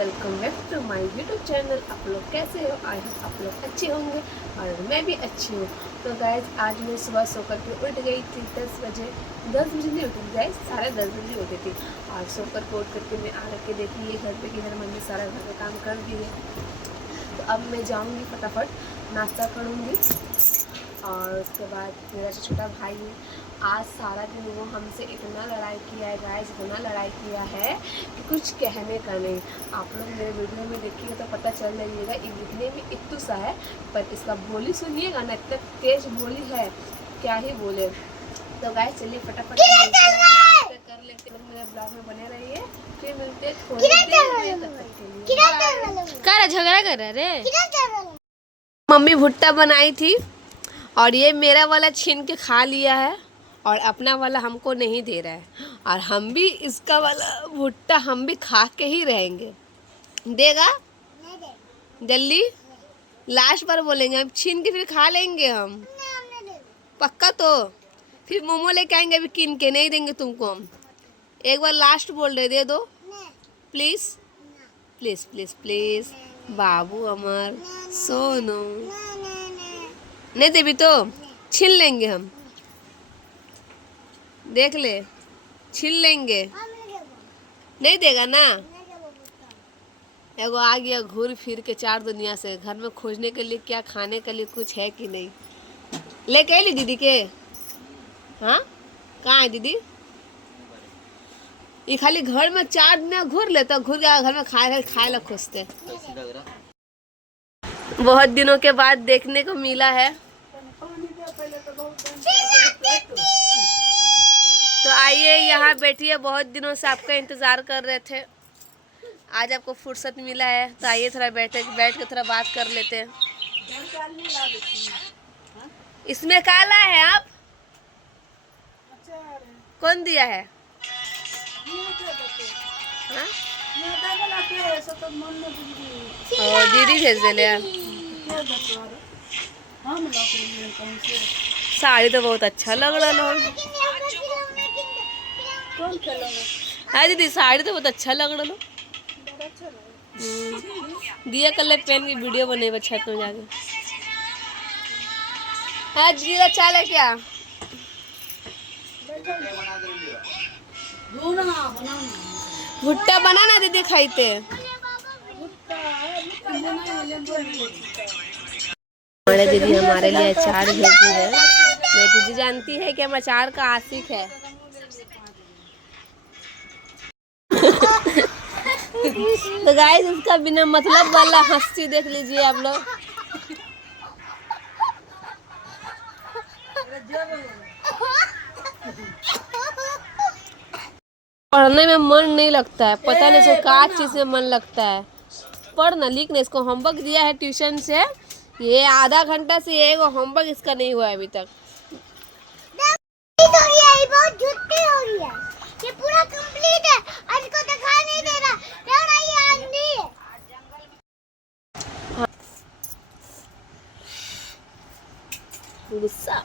Welcome back to my YouTube channel. आप लोग कैसे हो? आई होप आप लोग अच्छे होंगे और मैं भी अच्छी हूँ। तो गाइज आज मैं सुबह सो करके उठ गई थी 10 बजे। 10 बजे नहीं उठी गाइज, 10:30 बजे उठी थी। और सो कर उठ करके मैं आ करके देखी ये घर पे कि मेरी मम्मी सारा घर का काम कर दी है। तो अब मैं जाऊँगी फटाफट नाश्ता करूँगी और उसके बाद मेरा जो छोटा भाई है आज सारा दिन वो हमसे इतना लड़ाई किया है गाइस, इतना लड़ाई किया है कि कुछ कहने का नहीं। आप लोग मेरे वीडियो में देखिए तो पता चल जाइएगा। ये दिखने में इत्तू सा है पर इसका बोली सुनिएगा ना, इतना तेज बोली है क्या ही बोले। तो गाइस चलिए फटाफट नाश्ता कर लेते हैं। मेरे ब्लॉग में बने रहिए, फिर मिलते हैं थोड़ी देर में। झगड़ा कर रहा रे। मम्मी भुट्टा बनाई थी और ये मेरा वाला छीन के खा लिया है और अपना वाला हमको नहीं दे रहा है। और हम भी इसका वाला भुट्टा हम भी खा के ही रहेंगे। देगा जल्दी? लास्ट बार बोलेंगे, हम छीन के फिर खा लेंगे हम। पक्का? तो फिर मोमो लेके आएंगे, अभी किन के नहीं देंगे तुमको हम। एक बार लास्ट बोल रहे, दे दो प्लीज प्लीज प्लीज प्लीज। बाबू अमर सोनू नहीं देवी तो छीन लेंगे हम। देख ले, छीन लेंगे। नहीं देगा ना? एगो आ गया घूर फिर के चार दुनिया से, घर में खोजने के लिए क्या खाने के लिए कुछ है कि नहीं। लेके आई ली दीदी के? हाँ कहाँ है दीदी? ये खाली घर में 4 दिन घूर लेता, घूर गया घर में खाए ला खोजते। बहुत दिनों के बाद देखने को मिला है। तो आइए यहाँ बैठिए, बहुत दिनों से आपका इंतज़ार कर रहे थे। आज आपको फुर्सत मिला है तो आइए थोड़ा बैठ के थोड़ा बात कर लेते हैं। इसमें काला है आप? कौन दिया है? दीदी भेज दे। साड़ी तो बहुत अच्छा लग रहा है। हाँ दीदी साड़ी तो बहुत अच्छा लग रहा है। दिया कल पहन के वीडियो बने छत में जाके। हाँ जीरा चाल है क्या? भुट्टा बनाना दीदी खाइते। हमारे दीदी हमारे लिए अचार भेजी है। मेरी दीदी जानती है कि हम अचार का आशिक है। तो गाइस उसका बिना मतलब वाला हंसी देख लीजिए आप लोग। पढ़ने में मन नहीं लगता है, पता नहीं इसको क्या चीज में मन लगता है। पढ़ना लिखना, इसको होमवर्क दिया है ट्यूशन से, ये आधा घंटा से ये होमवर्क इसका नहीं हुआ है अभी तक। बहुत झूठी हो रही है, ये पूरा कंप्लीट है और इसको दिखाई नहीं दे रहा। ये आंधी है। गुस्सा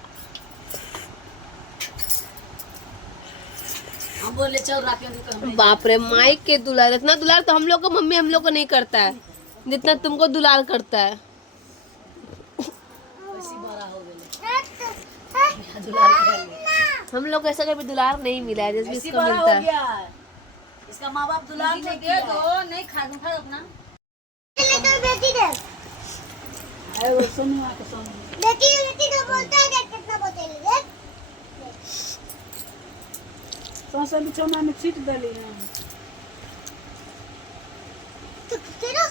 बोले चल बाप रे, माइक के दुलार, इतना दुलार तो हम लोग को मम्मी हम लोग को नहीं करता है जितना तुमको दुलार करता है। हम लोग को ऐसा कभी दुलार नहीं मिला है जैसे इसको मिलता है। इसका माँ बाप दुलार नहीं दे दो, नहीं खा अपना। बेटी दे, बेटी तो बोलता है कितना बोतल सोसा बिछौना में छीट डाली है। तो तेरा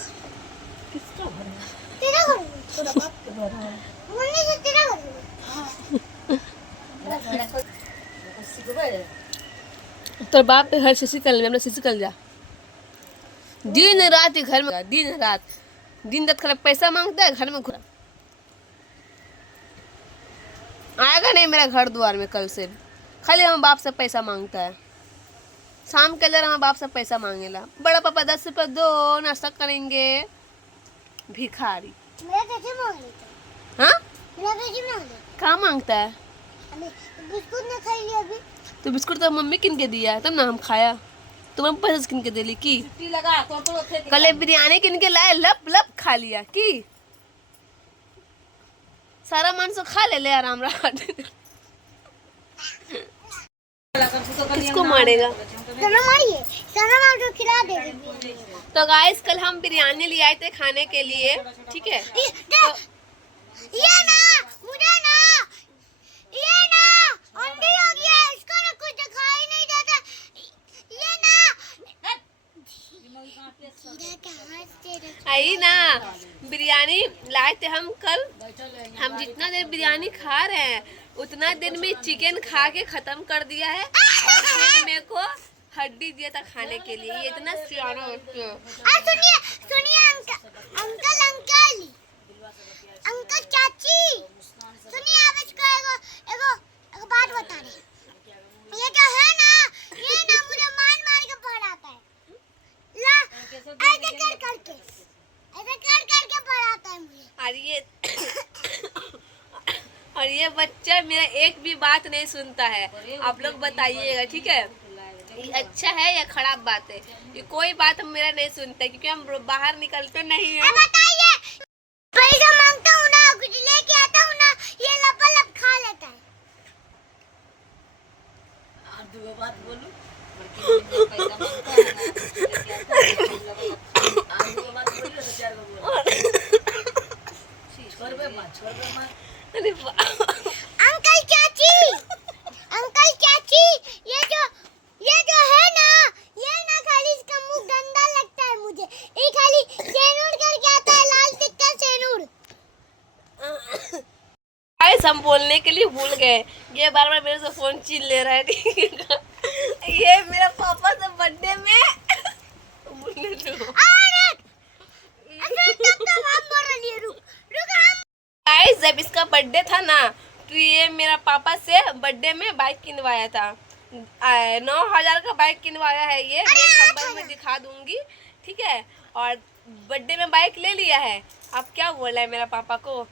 किसका घर है? तेरा घर है, तेरा बाप का घर है। मम्मी से तेरा घर है। तो बाप पे हर शिशि कर ले, अपना शिशि कर जा। दिन रात घर में, दिन रात खराब पैसा मांगता है घर में घुरा। आएगा नहीं मेरा घर द्वार में कल से। खाली हम बाप से पैसा मांगता है। शाम के लिए हम बाप से पैसा मांगेला। बड़ा पापा 10 रुपये दो, नाश्ता करेंगे। भिखारी। मेरा कैसे मांग लेता? हाँ मेरा कैसे मांग लेता? कहाँ मांगता है? बिस्कुट ना खाई लिया अभी। तो बिस्कुट तो मम्मी किन के दिया है तब ना हम खाया। तुम्हें पैसा किन के दिली की छुट्टी लगा तो थे कल बिरयानी किन के लाए लप लप खा लिया की सारा मांस खा ले आराम रहा किसको मारेगा। सनम मारिए, सनम आपको खिला देगी। तो गाइस कल हम बिरयानी ले आए थे खाने के लिए, ठीक है। ये ना मुझे ना ये ना अंडे हो गया, इसको ना कुछ दिखाई नहीं देता। ये ना आई ना बिरयानी लाए थे हम कल। हम जितना देर बिरयानी खा रहे हैं उतना देर में चिकन खा के खत्म कर दिया है और फिर मेरे को हड्डी दिया था खाने के लिए। ये इतना सियाना होता है। सुनिए सुनिए अंकल अंकल अंकल चाची सुनिए, आप इसको एगो बात बता रहे। ये जो है ना ये ना मुझे मार मार के पढ़ाता है। ला ऐसे कर करके पढ़ाता है मुझे। और ये बच्चा मेरा एक भी बात नहीं सुनता है। आप लोग बताइएगा, ठीक है, ये अच्छा है या खराब बात है। ये कोई बात मेरा नहीं सुनता क्योंकि हम बाहर निकलते नहीं है। बताइए, पैसा मांगता हूँ ना, कुछ लेके आता हूँ ना, ये लपलप खा लेता है। और दो बात बोलूं, पैसा मांगता है ना, दो बात बोलिए तो चार बात छोड़ दे मत। अरे अंकल चाची ये जो है ना, ये ना खाली इसका मुंह गंदा लगता है मुझे। ये खाली सेनूर करके आता है, लाल टिक्का सेनूर। गाइस हम बोलने के लिए भूल गए, ये बार बार मेरे से फोन छीन ले रहा है, ठीक है। ये मेरा पापा से बर्थडे में बोलने दो। गाइस जब इसका बर्थडे था ना तो ये मेरा पापा से बर्थडे में बाइक किनवाया था। 9,000 का बाइक किनवाया है। ये मैं खबर में दिखा दूंगी, ठीक है। और बर्थडे में बाइक ले लिया है। अब क्या बोला है मेरा पापा को,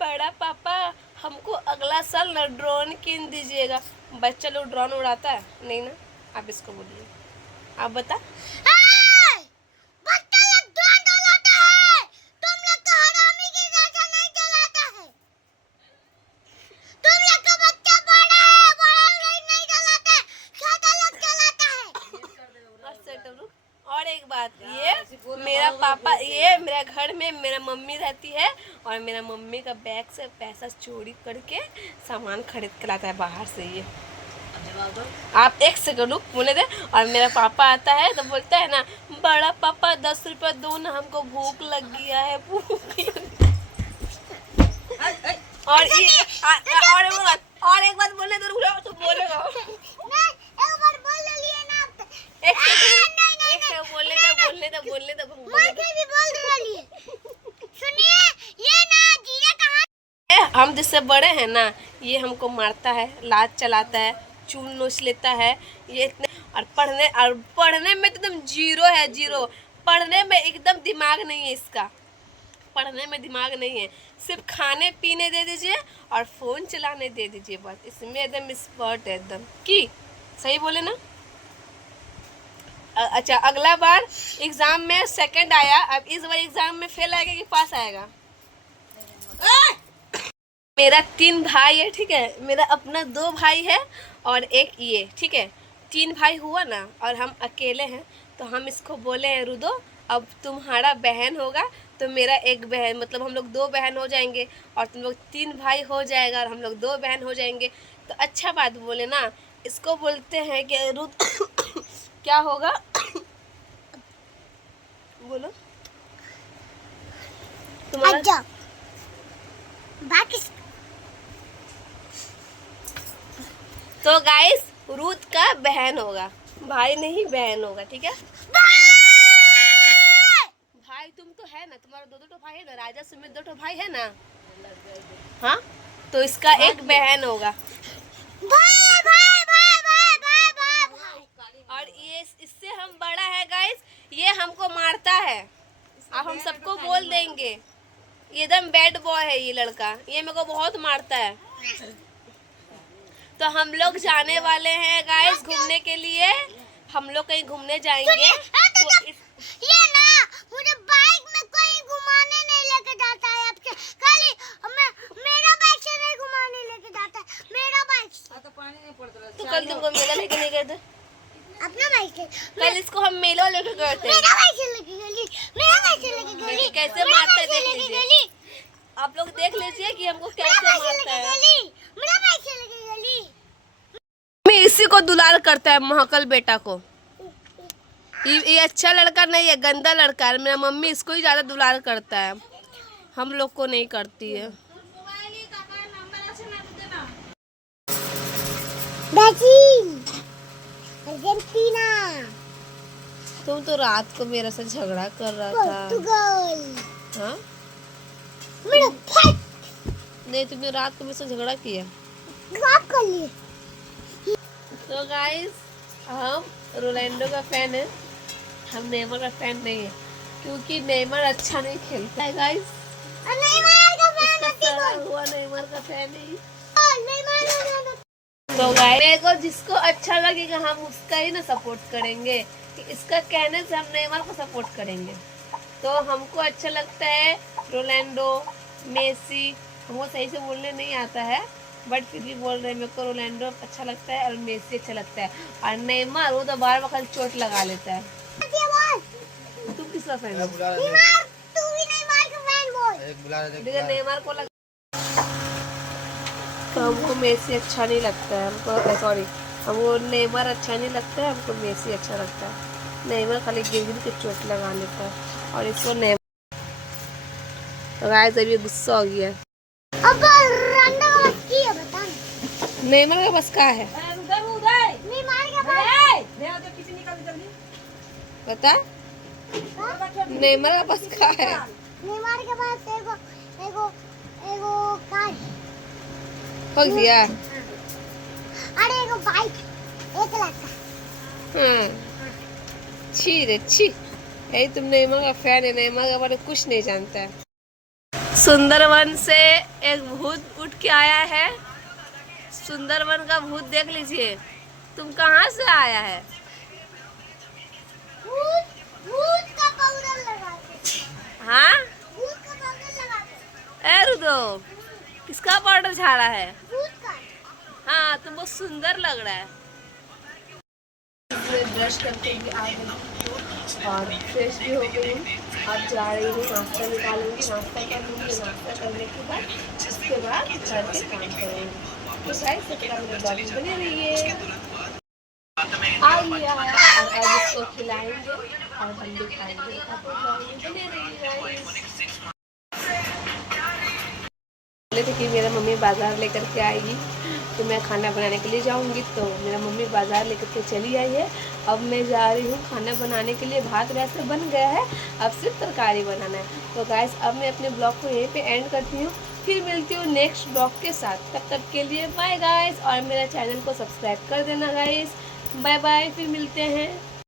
बड़ा पापा हमको अगला साल ना ड्रोन किन दीजिएगा। बच्चा लोग ड्रोन उड़ाता है नहीं ना। आप इसको बोलिए, आप बता। और एक बात, ये मेरा पापा, ये मेरा घर में मेरा मम्मी रहती है और मेरा मम्मी का बैग से पैसा चोरी करके सामान खरीद के लाता है बाहर से। ये आप एक सेकंड रुक बोले दे। और मेरा पापा आता है तो बोलता है ना, बड़ा पापा 10 रुपया दो ना, हमको भूख लग गया है, भूख। और ये और एक बात बोले तो बोलेगा। बोलने दो सुनिए, ये ना जीरा कहाँ? हम जिससे बड़े हैं ना, ये हमको मारता है, लात चलाता है, चून नोच लेता है। ये इतने और पढ़ने में तो एकदम जीरो है, जीरो। पढ़ने में एकदम दिमाग नहीं है इसका, पढ़ने में दिमाग नहीं है। सिर्फ खाने पीने दे दीजिए और फोन चलाने दे दीजिए, बस इसमें एकदम एक्सपर्ट है एकदम। की सही बोले ना। अच्छा, अगला बार एग्जाम में सेकंड आया, अब इस बार एग्जाम में फेल आएगा कि पास आएगा। मेरा 3 भाई है, ठीक है। मेरा अपना 2 भाई है और एक ये, ठीक है। 3 भाई हुआ ना और हम अकेले हैं, तो हम इसको बोले हैं रुदो अब तुम्हारा बहन होगा तो मेरा एक बहन, मतलब हम लोग 2 बहन हो जाएंगे और तुम लोग 3 भाई हो जाएगा और हम लोग 2 बहन हो जाएंगे। तो अच्छा बात बोले ना। इसको बोलते हैं कि रुद क्या होगा बोलो तुम्हारा। तो गाइस रूथ का बहन होगा, भाई नहीं बहन होगा, ठीक है। भाई तुम तो है ना, तुम्हारा 2 भाई है ना, राजा सुमित 2 भाई है ना। हाँ, तो इसका एक बहन होगा। और ये इससे हम बड़ा है गाइस, ये हमको मारता है। अब हम सबको बोल देंगे, ये एकदम बैड बॉय है ये लड़का, ये मेरे को बहुत मारता है। तो हम लोग जाने वाले हैं गाइस घूमने के लिए। हम लोग कहीं घूमने जाएंगे सुनिए, तो ये ना मुझे बाइक में कोई घुमाने नहीं लेके जाता है। आपके खाली मेरा बाइक से नहीं घुमाने लेके जाता है, मेरा बाइक से। तो पानी नहीं पड़ता तो कल तुमको मेला लेके नहीं गए थे? अपना बाइक से। कल इसको हम मेला लेके गए थे। मेरा बाइक से लेके गली, मेरा बाइक से लेके गली। कैसे मारता है देख लीजिए, आप लोग देख लीजिए कि हमको कैसे मारता है। मेरा बाइक से लेके गली। मैं इसी को दुलार करता है, महकल बेटा को। ये अच्छा लड़का नहीं है, गंदा लड़का है। मेरा मम्मी इसको ही ज्यादा दुलार करता है, हम लोग को नहीं करती है। ब्राजील, अर्जेंटीना, तुम तो रात को मेरे से झगड़ा कर रहा था। पोर्तुगल। हाँ मेरा फाइट नहीं, तुमने रात को मेरे से झगड़ा किया। ड्रॉप कर लिए। तो गाइस, हम रोनाल्डो का फैन है, हम नेमर का फैन नहीं है, क्योंकि नेमर अच्छा नहीं खेलता है गाइस। नेमार का फैन हुआ नेमर का फैन है। नेमार का। तो गाइस, मेरे को जिसको अच्छा लगेगा हम उसका ही ना सपोर्ट करेंगे, कि इसका कहने से हम नेमर को सपोर्ट करेंगे। तो हमको अच्छा लगता है रोनाल्डो, मेसी। हमको सही से बोलने नहीं आता है, बट फिर भी बोल रहे हैं। मेरे को रोनाल्डो अच्छा लगता है और मेसी अच्छा लगता है। और नेमर वो तो बार बार चोट लगा लेता है। तुम किसका फैन हो? नेमार, तू भी नेमार का फैन बोल। देखो नेमर को तो हमको मेसी अच्छा नहीं लगता है, हमको सॉरी, हमको नेमर अच्छा नहीं लगता है, हमको मेसी अच्छा लगता है। नेमर खाली गिर गिर के चोट लगा लेता है और इसको नेमर। तो गाइस अभी गुस्सा हो गया। अब रंडा का बस की है बता। नेमर का बस का है उधर उधर नेमार का बस। देखो तो किसी निकल जल्दी पता? नेमर का बस का है। नेमार के पास एगो एगो एगो कार हो गया। अरे एगो बाइक, 1 लाख का। छी रे छी, यही तुम नेमर का फैन है, नेमर के बारे में कुछ नहीं जानता है। सुंदरवन से एक भूत उठ के आया है। सुंदरवन का भूत देख लीजिए। तुम कहाँ से आया है? भूत भूत का पाउडर लगा दे। हाँ भूत का पाउडर लगा दे। ए रुदो, किसका पाउडर झाड़ा है? भूत का। हाँ तुम बहुत सुंदर लग रहा है। ब्रश करके भी आ गई और फ्रेश भी हो गई हूँ। अब जा रही हूँ नाश्ता निकालूंगी, नाश्ता कर लूँगी। नाश्ता करने के बाद उसके बाद घर के काम करूँगी। तो शायद सत्रह मिनट बाद बने रहिए। आइए और अब इसको खिलाएंगे और हम भी खाएंगे। बने रहिए। बोले थे कि मेरा मम्मी बाजार लेकर के आएगी तो मैं खाना बनाने के लिए जाऊंगी, तो मेरा मम्मी बाजार लेकर के चली आई है। अब मैं जा रही हूँ खाना बनाने के लिए। भात वैसे बन गया है, अब सिर्फ तरकारी बनाना है। तो गाइस अब मैं अपने ब्लॉग को यहीं पे एंड करती हूँ, फिर मिलती हूँ नेक्स्ट ब्लॉग के साथ। तब तक के लिए बाय गाइस, और मेरा चैनल को सब्सक्राइब कर देना गाइस। बाय बाय, फिर मिलते हैं।